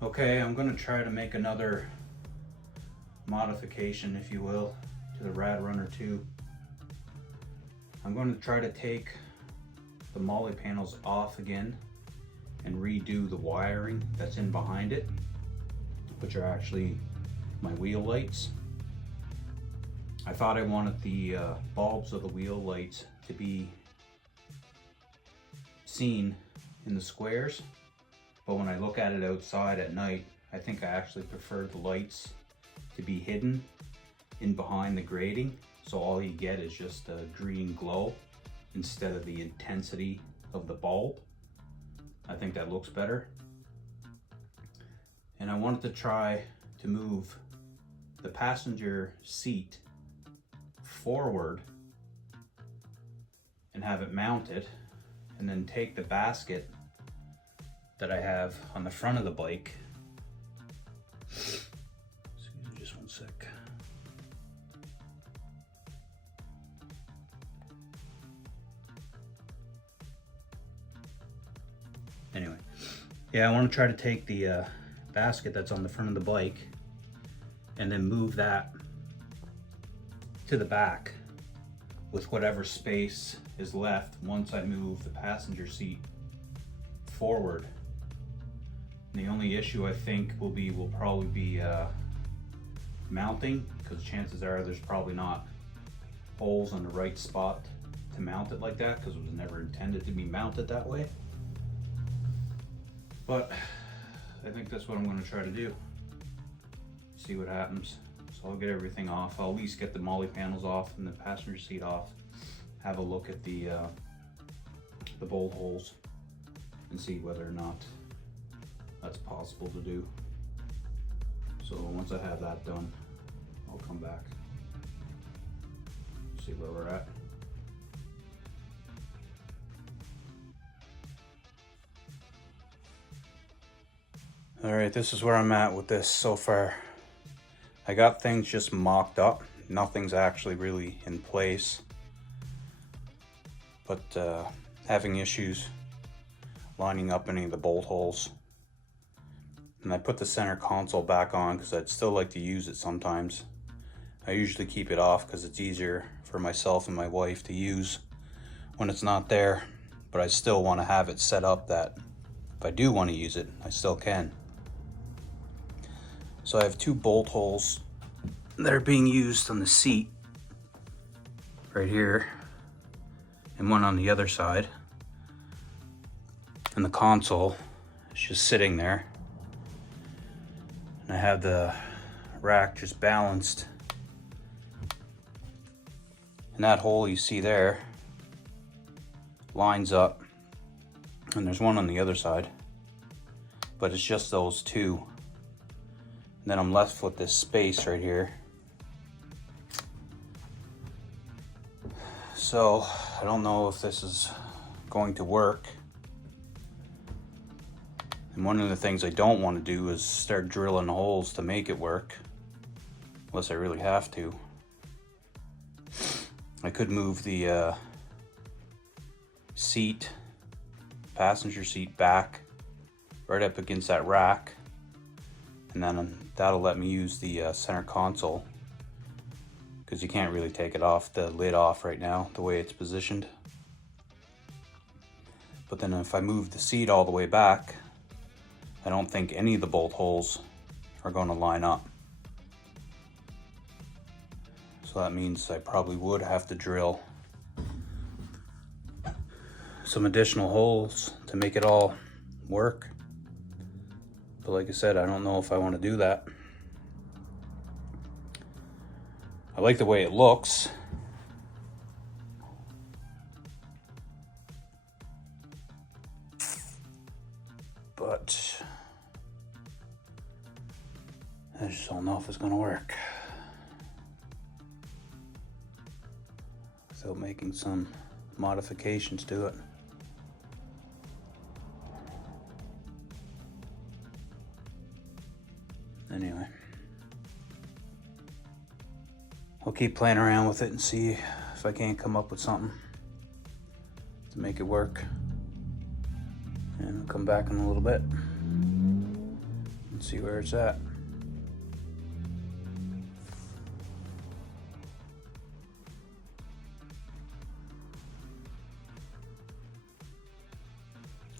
Okay, I'm going to try to make another modification, if you will, to the Rad Runner 2. I'm going to try to take the MOLLE panels off again and redo the wiring that's in behind it, which are actually my wheel lights. I thought I wanted the bulbs of the wheel lights to be seen in the squares, but when I look at it outside at night, I think I actually prefer the lights to be hidden in behind the grating, so all you get is just a green glow instead of the intensity of the bulb. I think that looks better. And I wanted to try to move the passenger seat forward and have it mounted, and then take the basket that I have on the front of the bike. Excuse me just one sec. Anyway, yeah, I want to try to take the basket that's on the front of the bike and then move that to the back with whatever space is left once I move the passenger seat forward. And the only issue I think will probably be mounting, because chances are there's probably not holes on the right spot to mount it like that, because it was never intended to be mounted that way. But I think that's what I'm going to try to do. See what happens. So I'll get everything off. I'll at least get the MOLLE panels off and the passenger seat off. Have a look at the bolt holes and see whether or not that's possible to do. So once I have that done, I'll come back, see where we're at. All right, this is where I'm at with this so far. I got things just mocked up. Nothing's actually really in place, but having issues lining up any of the bolt holes. And I put the center console back on because I'd still like to use it sometimes. I usually keep it off because it's easier for myself and my wife to use when it's not there, but I still want to have it set up that if I do want to use it, I still can. So I have two bolt holes that are being used on the seat right here and one on the other side. And the console is just sitting there. And I have the rack just balanced. And that hole you see there lines up. And there's one on the other side. But it's just those two. And then I'm left with this space right here. So I don't know if this is going to work. And one of the things I don't want to do is start drilling holes to make it work, unless I really have to. I could move the passenger seat back right up against that rack, and then that'll let me use the center console, because you can't really take the lid off right now the way it's positioned. But then if I move the seat all the way back, I don't think any of the bolt holes are going to line up. So that means I probably would have to drill some additional holes to make it all work. But like I said, I don't know if I want to do that. I like the way it looks. But I just don't know if it's going to work without making some modifications to it. Anyway, I'll keep playing around with it and see if I can't come up with something to make it work. And I'll come back in a little bit and Let's see where it's at.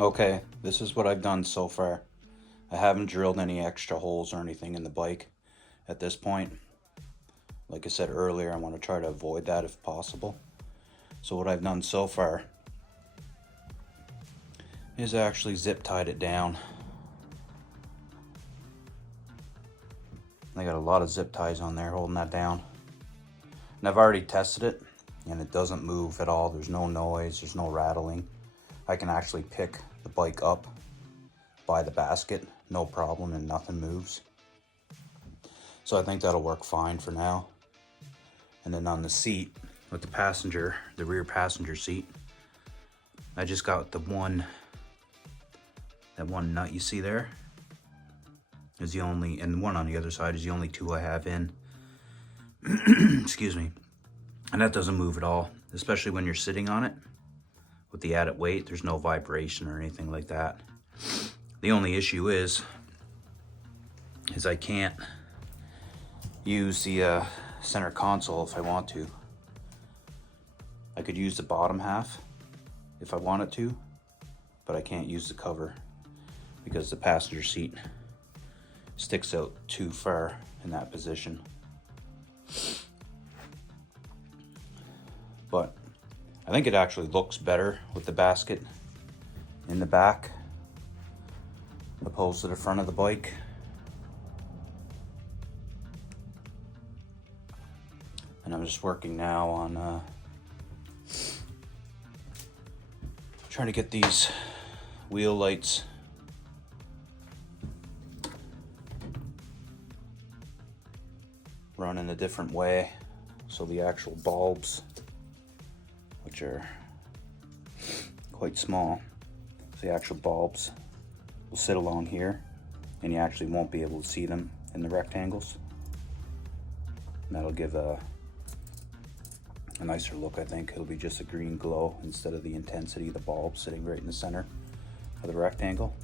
Okay, this is what I've done so far. I haven't drilled any extra holes or anything in the bike at this point. Like I said earlier, I want to try to avoid that if possible. So what I've done so far is I actually zip tied it down. I got a lot of zip ties on there holding that down. And I've already tested it and it doesn't move at all. There's no noise, there's no rattling. I can actually pick the bike up by the basket, no problem, and nothing moves. So I think that'll work fine for now. And then on the seat with the passenger, the rear passenger seat, I just got that one nut you see there is the only, and the one on the other side is the only two I have in. Excuse me. And that doesn't move at all, especially when you're sitting on it. With the added weight, there's no vibration or anything like that. The only issue is I can't use the center console if I want to. I could use the bottom half if I wanted to, but I can't use the cover because the passenger seat sticks out too far in that position. But I think it actually looks better with the basket in the back opposed to the front of the bike. And I'm just working now on trying to get these wheel lights run in a different way, so the actual bulbs, which are quite small, so the actual bulbs will sit along here and you actually won't be able to see them in the rectangles. And that'll give a nicer look, I think. It'll be just a green glow instead of the intensity of the bulb sitting right in the center of the rectangle.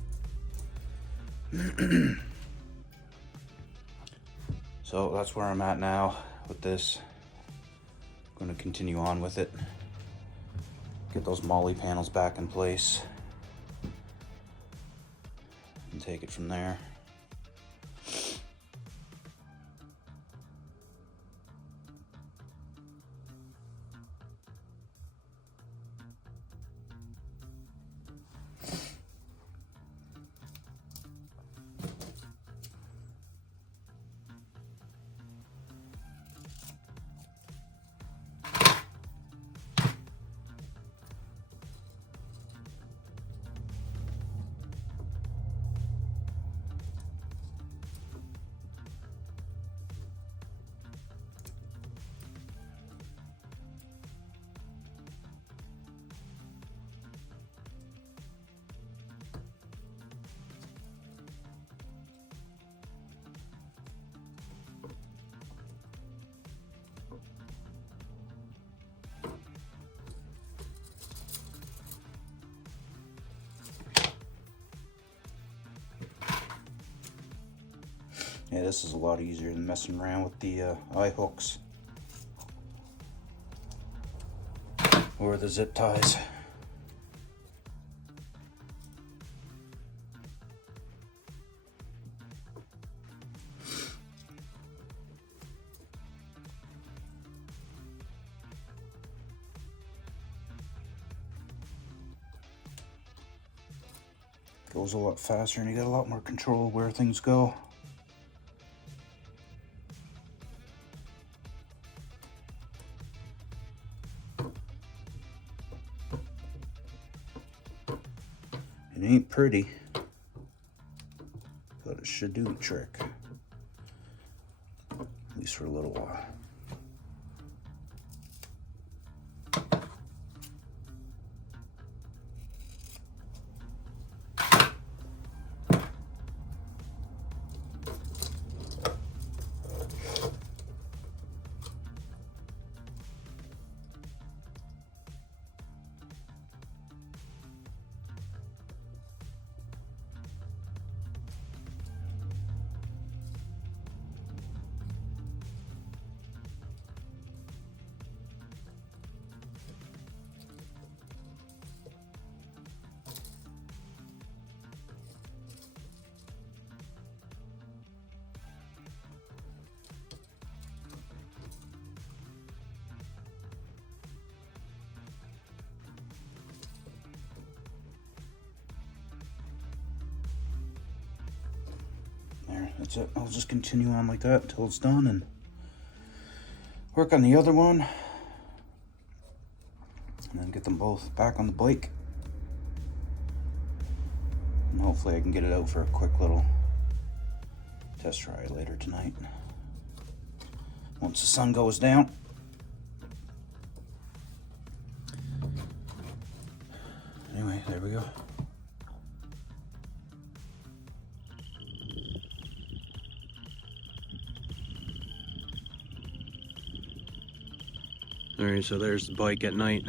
So that's where I'm at now with this. I'm going to continue on with it. Get those molly panels back in place and take it from there. Yeah, this is a lot easier than messing around with the eye hooks or the zip ties. Goes a lot faster and you got a lot more control where things go. It ain't pretty, but it should do the trick, at least for a little while. that's it. I'll just continue on like that until it's done and work on the other one. And then get them both back on the bike. And hopefully I can get it out for a quick little test try later tonight. Once the sun goes down. Anyway, there we go. Alright, so there's the bike at night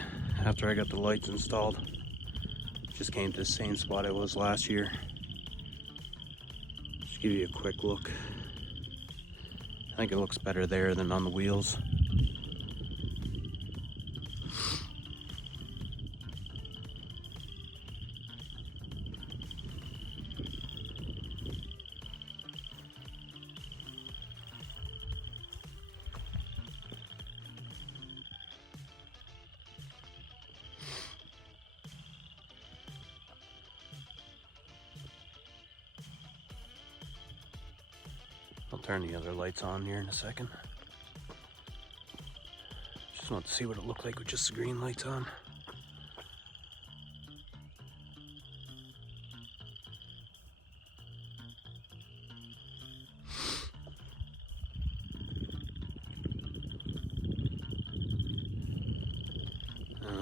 after I got the lights installed. Just came to the same spot I was last year. Just give you a quick look. I think it looks better there than on the wheels. I'll turn the other lights on here in a second. Just want to see what it looked like with just the green lights on.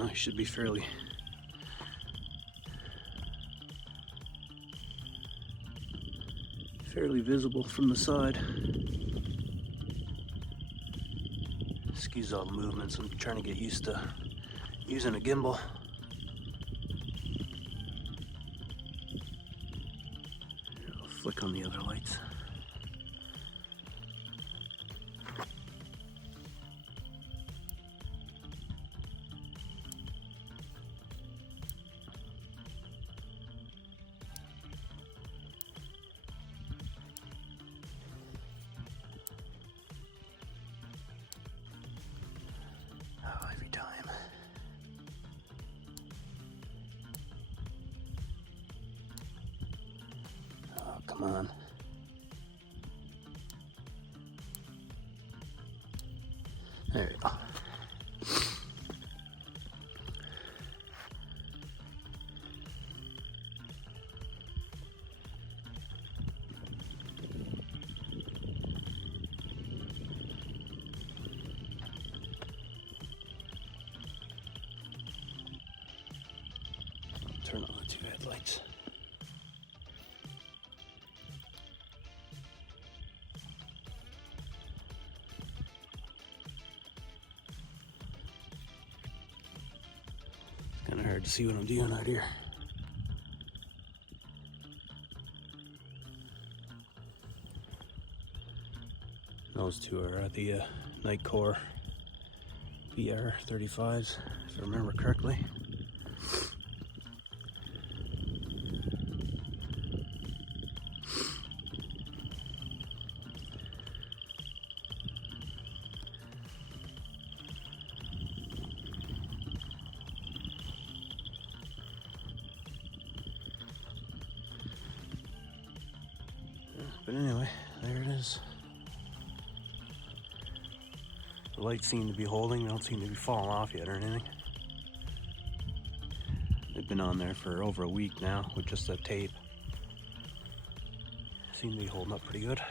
It should be fairly visible from the side. Excuse all the movements, I'm trying to get used to using a gimbal. I'll flick on the other lights. Come on. There we go. Turn on the two headlights. Kind of hard to see what I'm doing out here. Those two are the Night Core VR 35s, if I remember correctly. But anyway, there it is. The lights seem to be holding, they don't seem to be falling off yet or anything. They've been on there for over a week now with just that tape. Seem to be holding up pretty good.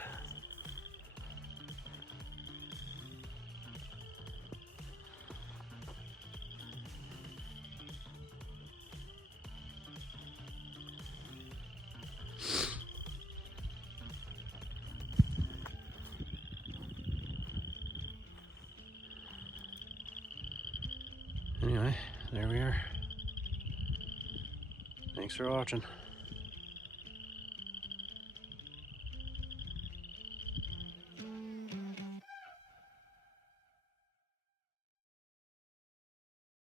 Anyway, there we are. Thanks for watching.